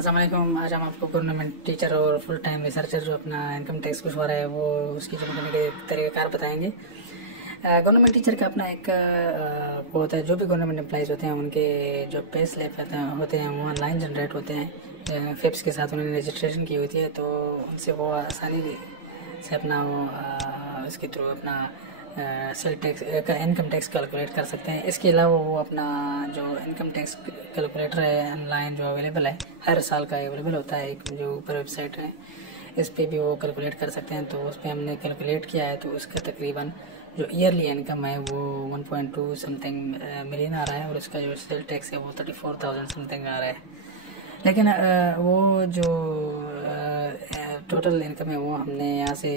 अस्सलाम वालेकुम। आज हम आपको गवर्नमेंट टीचर और फुल टाइम रिसर्चर जो अपना इनकम टैक्स कुछ हो रहा है वो उसकी जमा करने के तरीक़ाकार बताएंगे। गवर्नमेंट टीचर का अपना एक वो होता है, जो भी गवर्नमेंट एम्प्लॉइज़ होते हैं उनके जो पे स्लिप होते हैं वो ऑनलाइन जनरेट होते हैं। फिप्स के साथ उन्होंने रजिस्ट्रेशन की होती है, तो उनसे वो आसानी से अपना वो इसके थ्रू अपना सेल टैक्स का इनकम टैक्स कैलकुलेट कर सकते हैं। इसके अलावा वो अपना जो इनकम टैक्स कैलकुलेटर है ऑनलाइन जो अवेलेबल है, हर साल का अवेलेबल होता है, एक जो ऊपर वेबसाइट है इस पे भी वो कैलकुलेट कर सकते हैं। तो उस पर हमने कैलकुलेट किया है, तो उसका तकरीबन जो ईयरली इनकम है वो 1.2 समथिंग मिलियन आ रहा है, और उसका जो सेल टैक्स है वो 34,000 समथिंग आ रहा है। लेकिन वो जो टोटल इनकम है वो हमने यहाँ से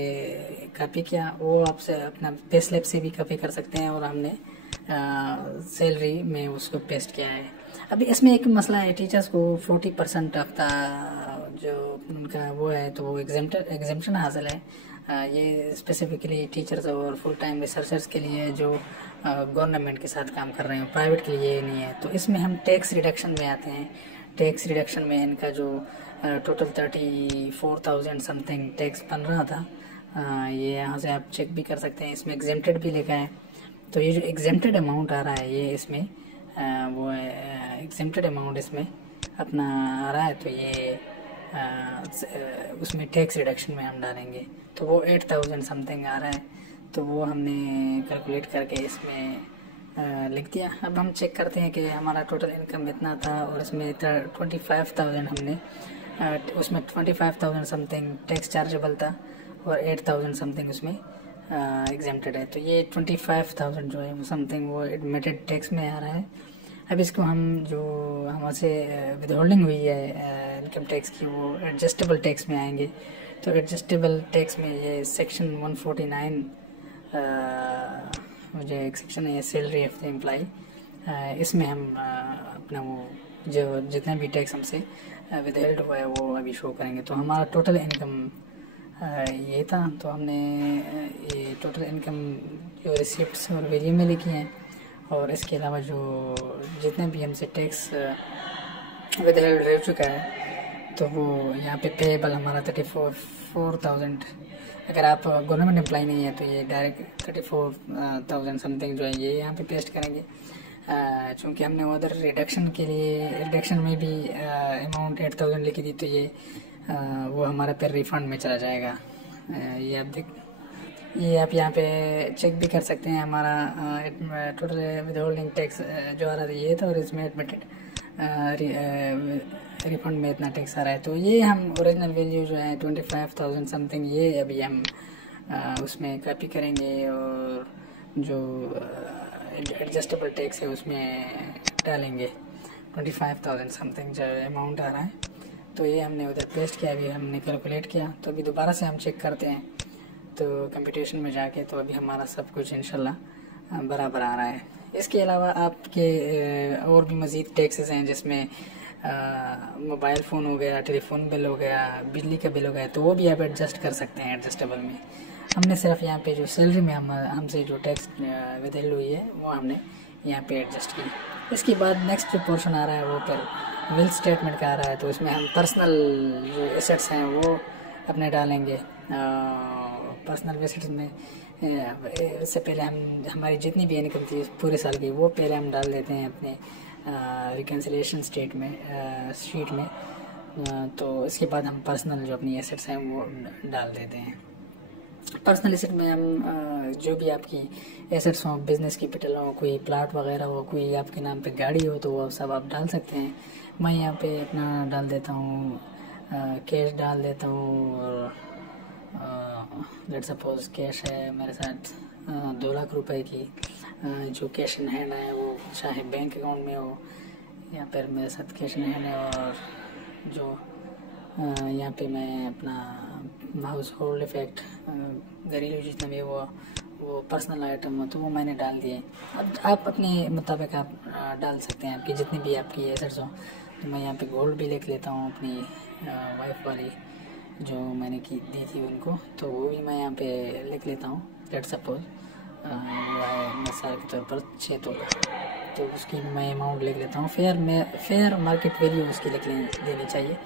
कॉपी किया, वो आपसे अपना पे स्लिप से भी कॉपी कर सकते हैं, और हमने सैलरी में उसको पेस्ट किया है। अभी इसमें एक मसला है, टीचर्स को 40% ऑफ द जो उनका वो है तो वो एग्जेम्पशन हासिल है। ये स्पेसिफिकली टीचर्स और फुल टाइम रिसर्चर्स के लिए जो गवर्नमेंट के साथ काम कर रहे हैं, प्राइवेट के लिए नहीं है। तो इसमें हम टैक्स रिडक्शन में आते हैं। टैक्स रिडक्शन में इनका जो टोटल 34,000 समथिंग टैक्स बन रहा था, ये यहाँ से आप चेक भी कर सकते हैं। इसमें एग्जेम्प्टेड भी लिखा है, तो ये जो एग्जेम्प्टेड अमाउंट आ रहा है ये इसमें वो एग्जेम्प्टेड अमाउंट इसमें अपना आ रहा है, तो ये उसमें टैक्स रिडक्शन में हम डालेंगे, तो वो 8,000 समथिंग आ रहा है। तो वो हमने कैलकुलेट करके इसमें लिख दिया। अब हम चेक करते हैं कि हमारा टोटल इनकम इतना था, और इसमें 25,000 हमने उसमें 25,000 समथिंग टैक्स चार्जेबल था, और 8,000 समथिंग उसमें एग्जेम्प्टेड है। तो ये 25,000 जो है वो समथिंग वो एडमिटेड टैक्स में आ रहा है। अब इसको हम जो हमसे विदहोल्डिंग हुई है इनकम टैक्स की, वो एडजस्टेबल टैक्स में आएंगे। तो एडजस्टेबल टैक्स में ये सेक्शन 149 मुझे एक सेक्शन है, सैलरी ऑफ द एम्प्लॉय, इसमें हम अपना वो जो जितना भी टैक्स हमसे विदहेल्ड हुआ है वो अभी शो करेंगे। तो हमारा टोटल इनकम ये था। तो हमने ये टोटल इनकम जो रिसिप्ट्स और वेरिएबल में लिखी हैं, और इसके अलावा जो जितने भी हमसे टैक्स विदहेल्ड हो चुका है, तो वो यहाँ पे पेएबल हमारा 34,000। अगर आप गवर्नमेंट एम्प्लॉय नहीं है तो ये डायरेक्ट 34,000 समथिंग जो है ये यहाँ पे पेस्ट करेंगे। चूँकि हमने उधर रिडक्शन के लिए रिडक्शन में भी अमाउंट 8,000 लिखी थी, तो ये वो हमारा फिर रिफंड में चला जाएगा। ये आप यहाँ पे चेक भी कर सकते हैं। हमारा टोटल विदहोल्डिंग टैक्स जो आ रहा था ये था, और इसमें एडमिटेड रिफंड में इतना टैक्स आ रहा है। तो ये हम ओरिजिनल वैल्यू जो है 25,000 समथिंग ये अभी हम उसमें कॉपी करेंगे, और जो एडजस्टेबल टैक्स है उसमें डालेंगे 25,000 समथिंग जो अमाउंट आ रहा है। तो ये हमने उधर पेस्ट किया, अभी हमने कैलकुलेट किया। तो अभी दोबारा से हम चेक करते हैं तो कंप्यूटेशन में जाके, तो अभी हमारा सब कुछ इंशाल्लाह बराबर आ रहा है। इसके अलावा आपके और भी मज़ीद टैक्सेस हैं, जिसमें मोबाइल फ़ोन हो गया, टेलीफोन बिल हो गया, बिजली का बिल हो गया, तो वो भी आप एडजस्ट कर सकते हैं एडजस्टेबल में। हमने सिर्फ यहाँ पे जो सैलरी में हमसे जो टैक्स विदहेल्ड हुई है वो हमने यहाँ पे एडजस्ट की। इसके बाद नेक्स्ट जो पोर्शन आ रहा है वो फिर विल स्टेटमेंट का आ रहा है। तो इसमें हम पर्सनल जो एसेट्स हैं वो अपने डालेंगे। पर्सनल एसेट्स में इससे पहले हम हमारी जितनी भी इनकम थी पूरे साल की वो पहले हम डाल देते हैं अपने रिकन्सिलिएशन शीट में। तो इसके बाद हम पर्सनल जो अपनी एसेट्स हैं वो डाल देते हैं। पर्सनल एसेट में हम जो भी आपकी एसेट्स हों, बिजनेस कैपिटल हो, कोई प्लाट वगैरह हो, कोई आपके नाम पे गाड़ी हो, तो वो सब आप डाल सकते हैं। मैं यहाँ पे अपना डाल देता हूँ, कैश डाल देता हूँ, और लेट्स सपोज कैश है मेरे साथ 2 लाख रुपए की, जो कैश इन हैंड है वो चाहे बैंक अकाउंट में हो या फिर मेरे साथ कैश इन हैंड है, और जो यहाँ पे मैं अपना हाउस होल्ड इफेक्ट घरेलू जितना भी वो पर्सनल आइटम हो तो वो मैंने डाल दिए। अब आप अपने मुताबिक आप डाल सकते हैं, आपकी जितनी भी आपकी एसेट्स हो। तो मैं यहाँ पे गोल्ड भी लिख लेता हूँ अपनी वाइफ वाली जो मैंने दी थी उनको, तो वो भी मैं यहाँ पे लिख लेता हूँ। लेट्स सपोज वो है मिसाल के तौर पर 6 तोला। तो उसकी मैं अमाउंट लिख लेता हूँ। फेयर मार्केट वैल्यू उसकी देनी चाहिए।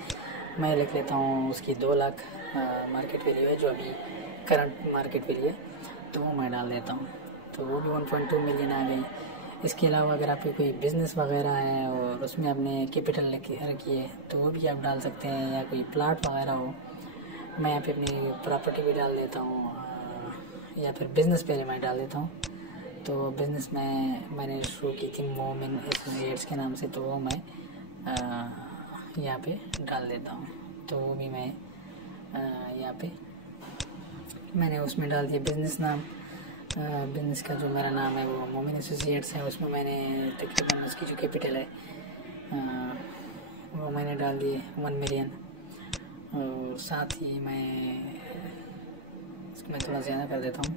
मैं लिख लेता हूँ उसकी 2 लाख मार्केट वैल्यू है, जो अभी करंट मार्केट वैल्यू है, तो वो मैं डाल देता हूँ। तो वो भी 1.2 मिलियन आ गई। इसके अलावा अगर आपकी कोई बिज़नेस वगैरह है और उसमें आपने कैपिटल रखी है तो वो भी आप डाल सकते हैं, या कोई प्लाट वगैरह हो। मैं यहाँ पे अपनी प्रॉपर्टी भी डाल देता हूँ, या फिर बिज़नेस पहले मैं डाल देता हूँ। तो बिज़नेस में मैंने शुरू की थी मोमिन एसोसिएट्स के नाम से, तो वो मैं यहाँ पे डाल देता हूँ। तो वो भी मैं यहाँ पे मैंने उसमें डाल दिया बिज़नेस नाम। बिज़नेस का जो मेरा नाम है वो मोमिन एसोसिएट्स है। उसमें मैंने तकरीबन उसकी जो कैपिटल है वो मैंने डाल दिए 1 मिलियन। और साथ ही मैं इसको मैं थोड़ा ज़्यादा कर देता हूँ,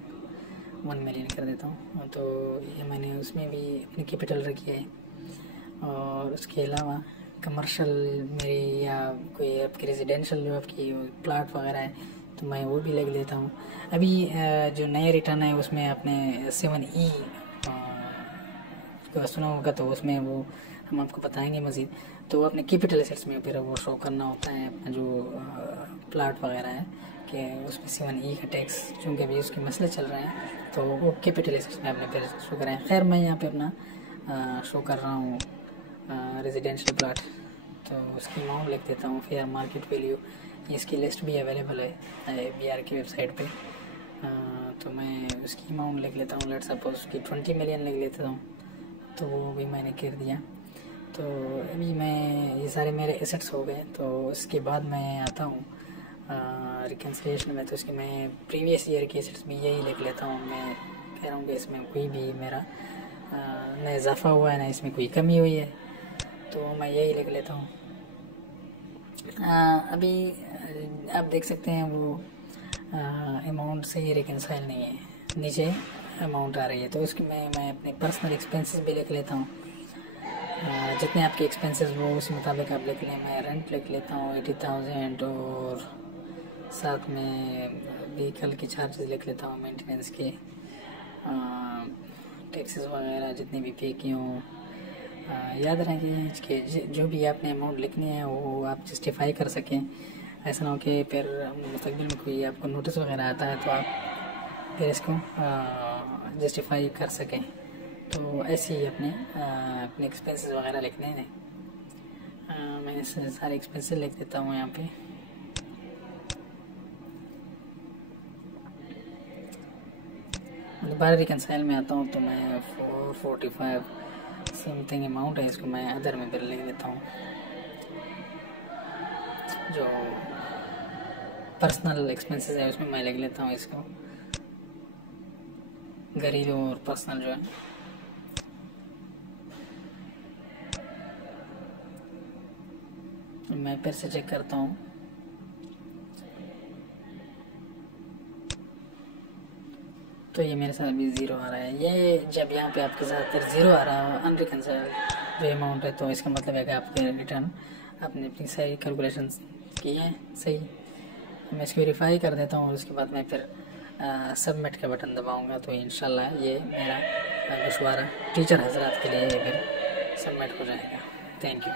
1 मिलियन कर देता हूँ। तो ये मैंने उसमें भी अपनी कैपिटल रखी है। और उसके अलावा कमर्शियल मेरी या कोई आपकी रेजिडेंशियल जो आपकी प्लाट वगैरह है तो मैं वो भी लिख देता हूँ। अभी जो नया रिटर्न है उसमें आपने 7E को सुना होगा, तो उसमें वो हम आपको बताएंगे मज़ीद। तो अपने कैपिटल एसेट्स में फिर वो शो करना होता है अपना जो प्लाट वगैरह है कि उसमें 7E का टैक्स, चूँकि अभी उसके मसले चल रहे हैं तो वो कैपिटल एसेट्स में आपने फिर शो कराएं। खैर मैं यहाँ पे अपना शो कर रहा हूँ रेजिडेंशियल प्लाट, तो उसकी अमाउंट लिख देता हूँ। फेयर मार्केट वैल्यू, इसकी लिस्ट भी अवेलेबल है BR की वेबसाइट पे। तो मैं उसकी अमाउंट लिख लेता हूँ। लेट्स सपोज उसकी 20 मिलियन लिख लेता हूँ, तो वो भी मैंने कर दिया। तो अभी मैं ये सारे मेरे एसेट्स हो गए। तो उसके बाद मैं आता हूँ रिकन्सिलिएशन में, तो उसकी मैं प्रीवियस ईयर के एसेट्स भी यही लिख लेता हूँ। मैं कह रहा हूँ कि इसमें कोई भी मेरा न इजाफा हुआ है ना इसमें कोई कमी हुई है, तो मैं यही लिख लेता हूँ। अभी आप देख सकते हैं वो अमाउंट सही रिकन्साइल नहीं है, नीचे अमाउंट आ रही है। तो उसकी मैं अपने पर्सनल एक्सपेंसेस भी लिख लेता हूँ। जितने आपके एक्सपेंसेस वो उसी मुताबिक आप लिख लें। मैं रेंट लिख लेता हूँ 80,000, और साथ में व्हीकल के चार्जेस लिख लेता हूँ, मेंटेनेंस के, टैक्सेस वगैरह जितने भी पे किए हों। याद रखें कि जो भी आपने अमाउंट लिखनी है वो आप जस्टिफाई कर सकें। ऐसा ना हो कि फिर मुस्तकबिल में कोई आपको नोटिस वगैरह आता है तो आप फिर इसको जस्टिफाई कर सकें। तो ऐसे ही अपने एक्सपेंसेस वगैरह लिखने हैं। मैं सारे एक्सपेंसेस लिख देता हूँ यहाँ पे। दोबारा रिकन्साइल में आता हूँ तो मैं 445 समथिंग अमाउंट है, इसको मैं अदर में फिर लिख देता हूँ। जो पर्सनल एक्सपेंसेस है उसमें मैं लिख लेता हूँ इसको, घरेलू और पर्सनल जो है। मैं फिर से चेक करता हूँ। तो ये मेरे साथ अभी 0 आ रहा है। ये जब यहाँ पे आपके साथ फिर 0 आ रहा है अनरिकन्साइल्ड जो अमाउंट है, तो इसका मतलब है कि आपके रिटर्न आपने अपनी सही कैलकुलेशंस की हैं सही। मैं इसको वेरीफाई कर देता हूँ और उसके बाद मैं फिर सबमिट का बटन दबाऊँगा। तो इंशाल्लाह ये मेरा मशवरा टीचर हजरात के लिए फिर सबमिट हो जाएगा। Thank you.